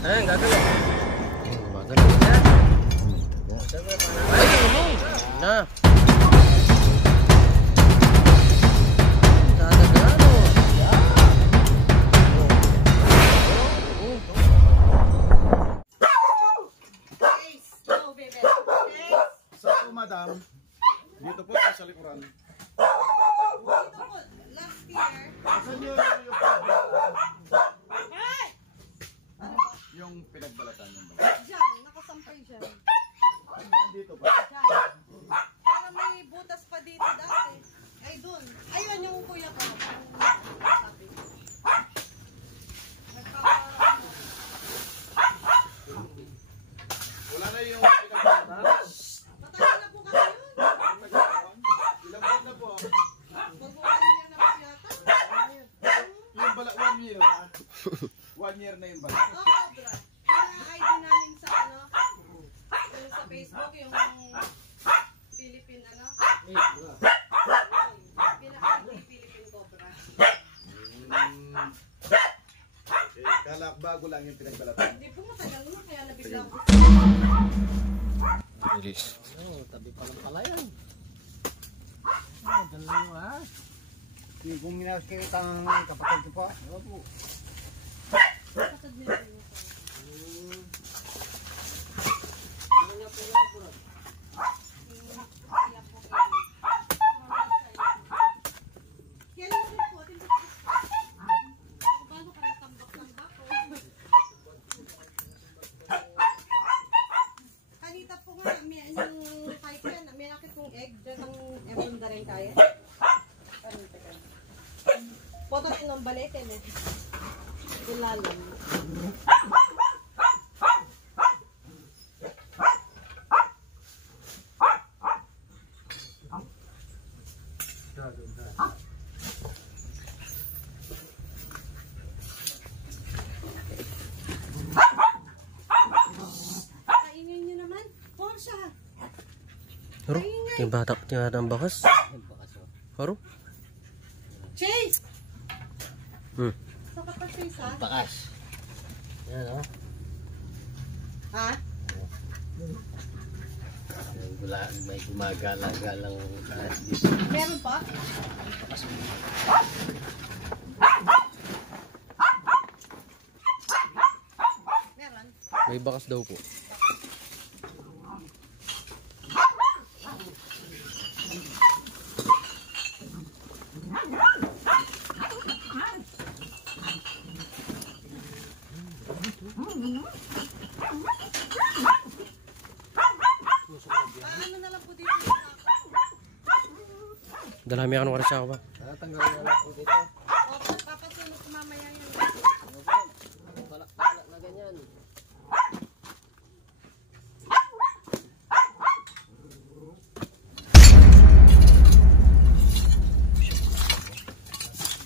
Ayan, gagalo. Gagalo. Ayan. Ay, ano? Na. Dadagano. Sa po, madam. Dito po sa likuran. Last year. Saan yung pinagbalatan yung balat? Diyan, nakasampay dyan. Dito ba? Diyan. Para may butas pa dito dati. Ay, dun. Ayun yung kuya ko. Sabi. Wala na yung pinagbalatan. Matagal na po kami yun. Ilang buwan na po? Mag-1 year na po yata. Yung balat, 1 year na. 1 year na yung balat. Oo, Cobra. Pina-ID namin sa ano, yung sa Facebook, yung Philippine ano. Pina-ID Philippine Cobra. Kala bago lang yung pinagbalatan. Hindi po matagal na, kaya nabigla ko. Bilis. Oh, tabi pa lang pala yan. Oh, dalawa. Kung minawas kayo itang kapatid ko po. Opo. Kapatid nila yun. Ano niya po yan, bro? Kaya po kayo. Kaya nyo rin po, paano ka nagtambak-tambak ko? Kanita po nga, may yung kahit yan, may nakit kong egg, dyan ang ewan na rin kaya. Kanita ka. Poto rin ng balitin eh. Ilalim. Kainin nyo naman. Porsha! Haro? Yung bata ang bakas. Haro? Chase! Hmm. Saan ka pa, Chase, ha? Bakas. Yan, oh. Ha? May gumagala-galang kaas dito. Meron pa? Meron. May bakas daw po. Ano na lang po dito? Dalami ako ng karasya ko ba? Tatanggalin na lang po dito. Opo, papasunod ko mamaya yun. Balak-balak na ganyan.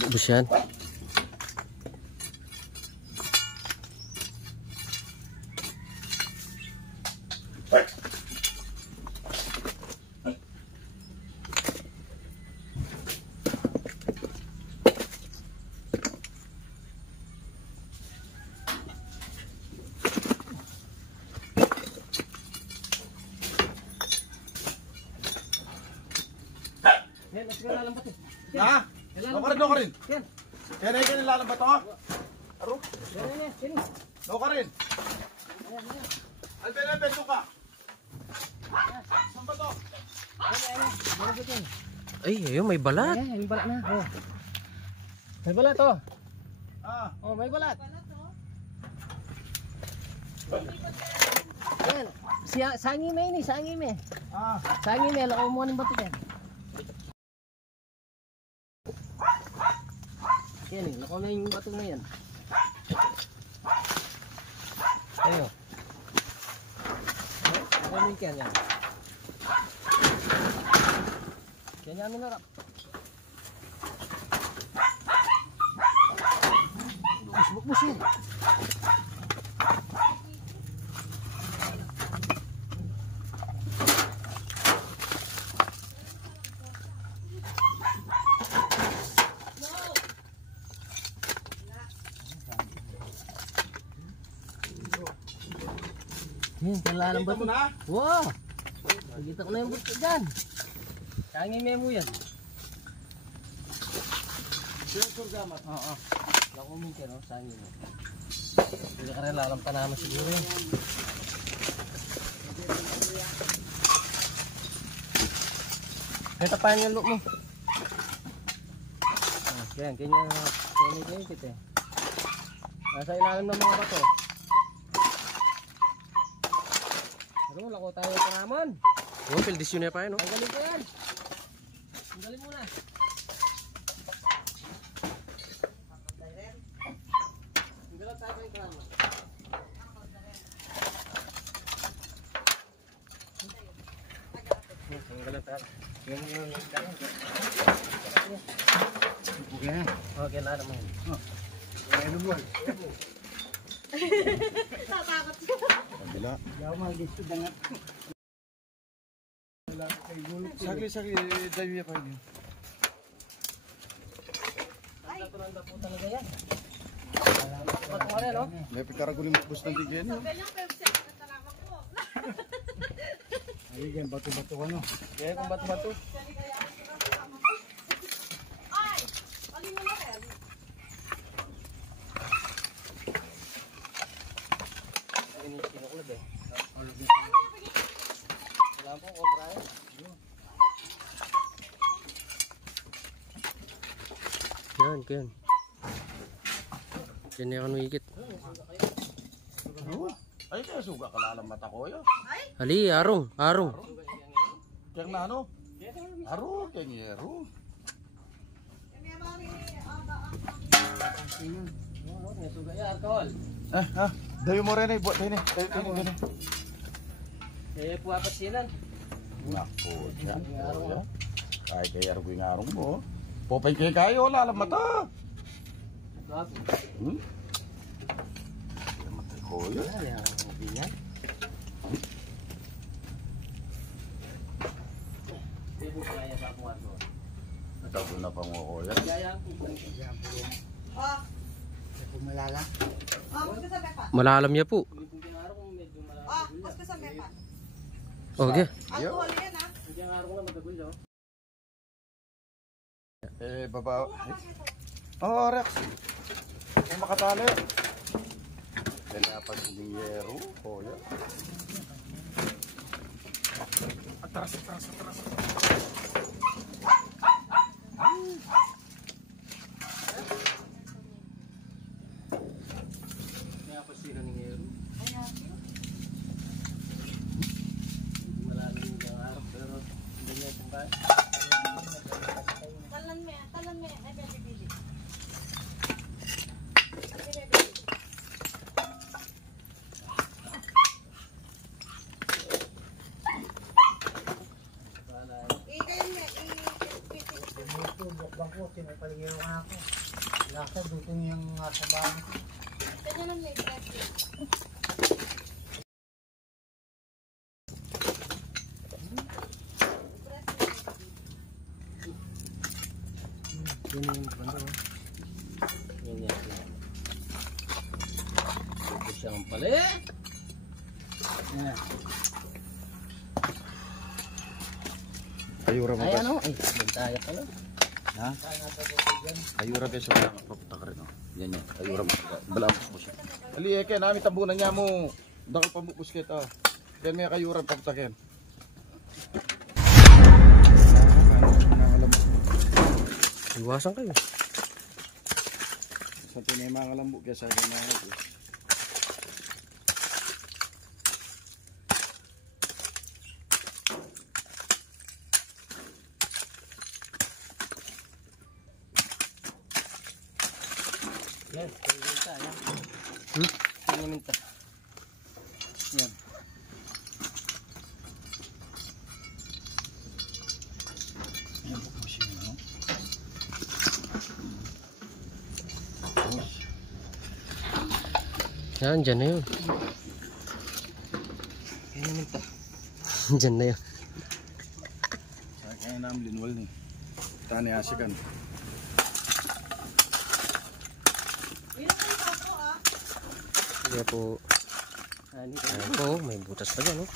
Bubus yan. Yan, mas ka lalambat eh. Ha? Doon ka rin. Yan. Yan ay kanilalang ba ito? Aro? Yan. Doon ka rin. Alben, doon ka. Saan ba ito? Ay, ayun, may balat. May balat na. Oh. May balat, oh. Ah. Oh, may balat. Yan. Sangi me ini, sangi me. Ah. Sangi me, lakaw mo ng bato yan. Yan eh, lakaw na yung bato na yan. Ayo. Lakaw mo yung yan. Yan namin narap. Bukbus yun. Yan, kailangan ba Kita mo ito? na. Wow! Nakikita ko na yung buto dyan. Kaya memo yan. Sensor gamat. Oo. Nakumin ka, no? Saan yun? Hindi ka rin lalampa naman siguro yun. Kaya tapahan yung look mo. Ganyan kita eh. Nasa ilalim ng mga bato. Pero lako tayo pa naman. Oh, pildisyon na pa yun, no? Ang galing ko yan. Ang galing muna. Ang galing tayo pa yung kama. Ang galing tayo. Okay na. Okay na naman. Ano mo? Tatakot siya. Kabila. Yaw mag-gusto dangat. Sagli, dahil pa yun. Dapo talaga yan. Bato ka rin, no? May pikaraguling makbus ng tigyan. Ganyan kayo siya. Salamat po. Ay, yan, bato-bato ka, no? Kaya kung bato-bato. Ay! Alin mo na rin. Kinukulad eh. Wala po, cobra eh. Yan. Yan yung higit. Ay, kaya suga ka lalang mata ko yun. Ali, arong. Kaya na ano? Aro, kaya ngero. May suga yan, alcohol. Dayo mo rin eh, buat tayo ni. Eh, puwapat silan. Nako, yan. Ay, kaya aro yung arong mo. Popay kayo, lalang mata. Hmm? Matay ko yun. Nagkabul na pang ako yan. Oh, Pumalala. gusto sa mepa. Malalam niya po. Oh, gusto sa mepa. Okay. Alcohol yan ah. Baba. Oh, Rex. May makatali. Kailangan kumingero. Oh, yan. Atras. Kaya pa sila ni Ngero. Malalim yung araw, pero hindi niya itong kaya. Talan me. Ay, bili. Bukbang ko, tinapaligaw ka ako. Lasa, dutong yung sa bahay. Kanya lang may plastic. Yan yung bando. Yan. Ito siyang pali. Yan. Ayura mo Ay, guys. ano? Ay, bantaya pala. Ha? Ayura guys, wala ka papunta ka rin. Yan. Ayura mo. Balapos mo siya. Ali, eke, namin tambunan niya mo. Dakal pamupus kita. Kaya may kayura papunta ken. Iwasan kayo. Sa tinay mga kalambo kaya sa akin na ako. Yan, minta. Minta. Yan. Yan po siya, no? Yan, dyan na yun. Minta. Dyan na yun. Sa kaya namin linwal ni. Tani asikan. Yun ang tapo ah. Kaya po. Ayan po, may butas pa dyan, oh.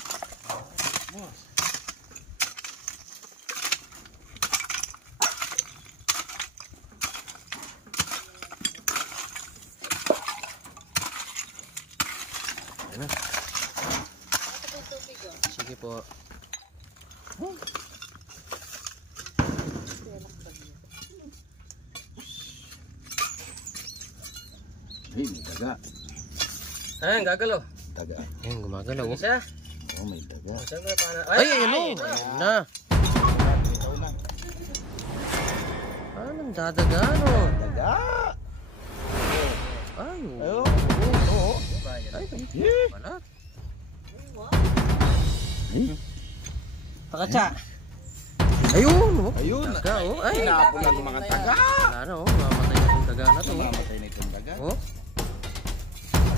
Ayan na. Sige po. Hey, may daga. Ayan, gagalaw. Daga. Ayan, gumagalaw. Oh. Isa. Oh, may daga. Ay, ayun o. Ayun na. Ikaw na. Anong dadagaan o? Daga! Ay, Ayo. oo. Oo. Ay, Yeah. balat. Pakatsa. Ayun, oh. Ayun. Daga, oh. Ay, Hinapon lang mga daga. wala na, oh. Mamatay na yung daga na to. Oh. Mamatay na itong daga. Oh.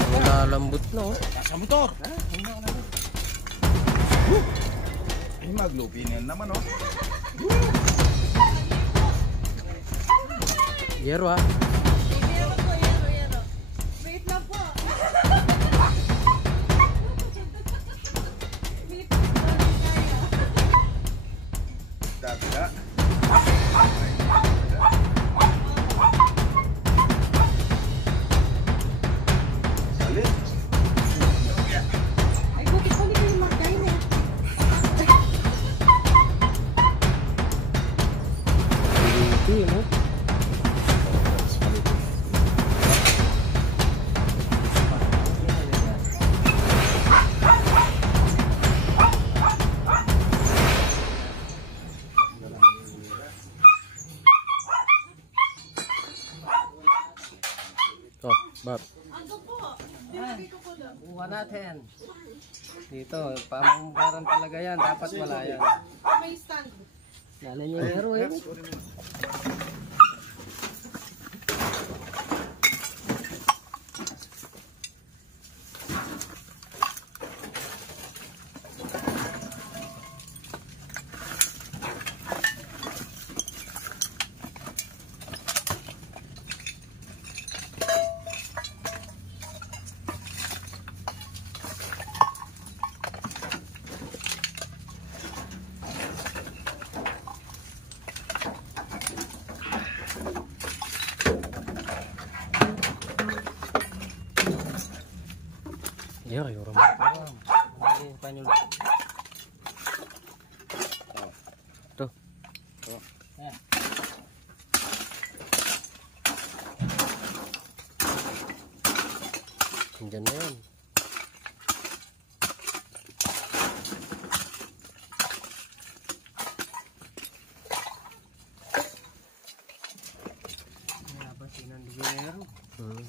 Ang lalambot na, oh. Sa motor. Ay, maglupinin naman, oh. Yero, ah. Yero. Wait lang po. Wait lang kaya. Daga. Salit. Ay, bukit ko nito yung magkain eh. Hindi, no? Oh, Bob. Kuha natin. Dito, pamungkaran talaga yan. Dapat wala yan. May stand. Lala niya yero eh. Yeah, yoro mo. Ay, paano? Ito. Diyan na yan. Kaya ba sinandigero? Hmm.